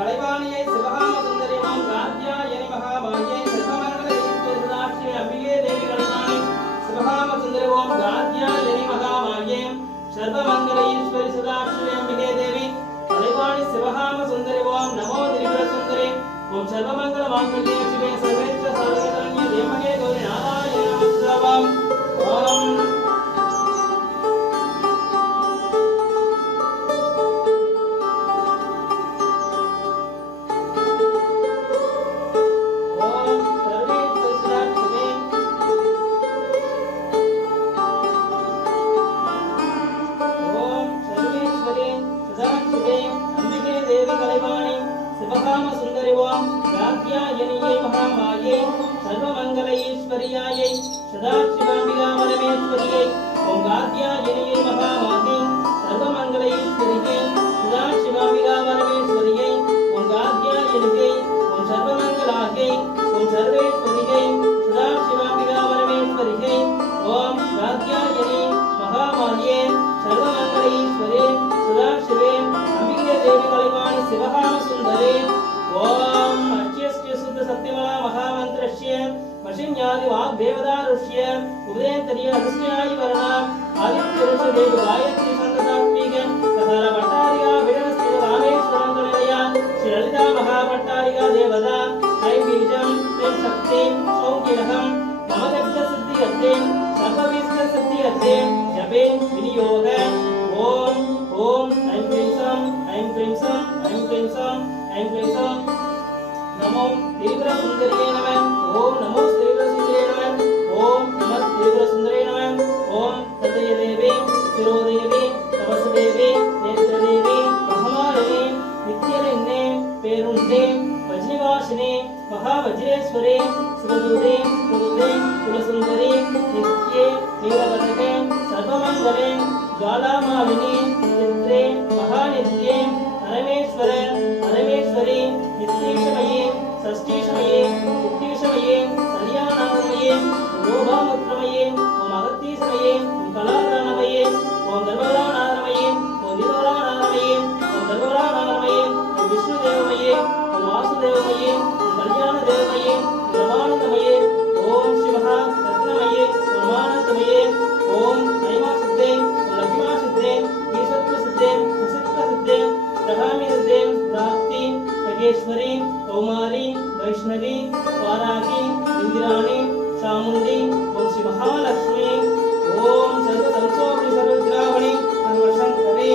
கலைவாணியை சிவகாம சுந்தரிமாம் காத்யாயனி மகாமாயை சர்வமங்கலீஸ்வரி அம்பிகே தேவி கலைவாணி சிவகாம சுந்தரி ஓம் காத்யாயனி மகாமாயை சர்வமங்கலீஸ்வரி சதாசிவ அம்பிகே தேவி கலைவாணி சிவகாம சுந்தரி ஓம் நமோ திரிபுர சுந்தரி ஓம் சர்வமங்கல மாங்கல்யே சிவே சர்வேச்ச சர்வகரண்யே தேவகே கௌரி நாராயண நமஸ்தவம் ஓம் சிவகாம சுந்தரி ஓம் காத்யாயனியை மகாமாயை சர்வமங்கலீஸ்வரியாயை சதாசிவாம்பிகா பரமேஸ்வரியை ஓம் காத்யாயனியை மகாமாயை சர்வமங்கலீஸ்வரியை சதாசிவாம்பிகா பரமேஸ்வரியை ஓம் காத்யாயனியை ஓம் சர்வமங்கலாயை ஓம் சர்வேஸ்வரியை சதாசிவாம்பிகா பரமேஸ்வரியை ஓம் காத்யாயனி மகாமாயை சர்வமங்கலீஸ்வரி சதாசிவே அம்பிகே தேவி கலைவாணி சிவகாம சுந்தரி ஓம் அஷ்யஸ்ய சுத்த சத்யமலா மகாமந்திரஸ்ய வசிஞாதி வாக்தேவதாருஷ்ய உபதேந்தரிய அதிஷ்யாயி வரணா ஆதித்யருஷ தேவி காயத்ரி சந்ததாத்மீக கதார பட்டாரிகா விடனஸ்தித ராமேஸ்வரம் துணையா ஸ்ரீ லலிதா மகாபட்டாரிகா தேவதா ஐம் பீஜம் ஐம் சக்தி சௌங்கிரகம் மமதப்த சித்தியர்த்தே சர்வவிஸ்த சித்தியர்த்தே ஜபே விநியோக ஓம் ஓம் ஐம் க்ளீம் ஐம் க்ளீம் ஐம் க்ளீம் ஐம் க்ளீம் நமோ திரிபுர சுந்தரியே நம ஓம் நமோ திரிபுர சுந்தரியே நம ஓம் நம திரிபுர சுந்தரியே நம ஓம் ததய தேவி சிரோதேவி தபசதேவி நேத்ரதேவி மகமாலினி நித்யரண்யே பேருண்டே வஜ்ரவாசினி மகாவஜ்ரேஸ்வரி சிவதூதே குருதே குலசுந்தரி நித்யே நீலவர்ணே சர்வமங்கலே ஜ்வாலாமாலினி நித்ரே மகாநித்யே பரமேஸ்வர பரமேஸ்வரி நித்யேஷமயே ஷஷ்டீஷமயே புத்திஷமயே கல்யாணமயே லோபாமுத்ரமயே ஓம் அகத்தீஷமயே ஓம் கலாதானமயே ஓம் தர்வராணாரமயே ஓம் திவராணாரமயே ஓம் தர்வராணாரமயே ஓம் விஷ்ணுதேவமயே ஓம் வாசுதேவமயே ஓம் கல்யாணதேவமயே ஓம் ரமானந்தமயே ஓம் சிவஹா ரத்னமயே ஓம் ஆனந்தமயே ஓம் மகிமா சித்தே ஓம் லக்ஷ்மா சித்தே ஈஸ்வர சித்தே பிரசித்த சித்தே பிரகாமி சித்தே பிராப்தி மகேஸ்வரி கௌமாரி வைஷ்ணவி வாராகி இந்திராணி சாமுண்டி ஓம் ஸ்ரீ மகாலட்சுமி ஓம் சர்வ சம்சோபி சர்வ விக்ராவணி சர்வசங்கரி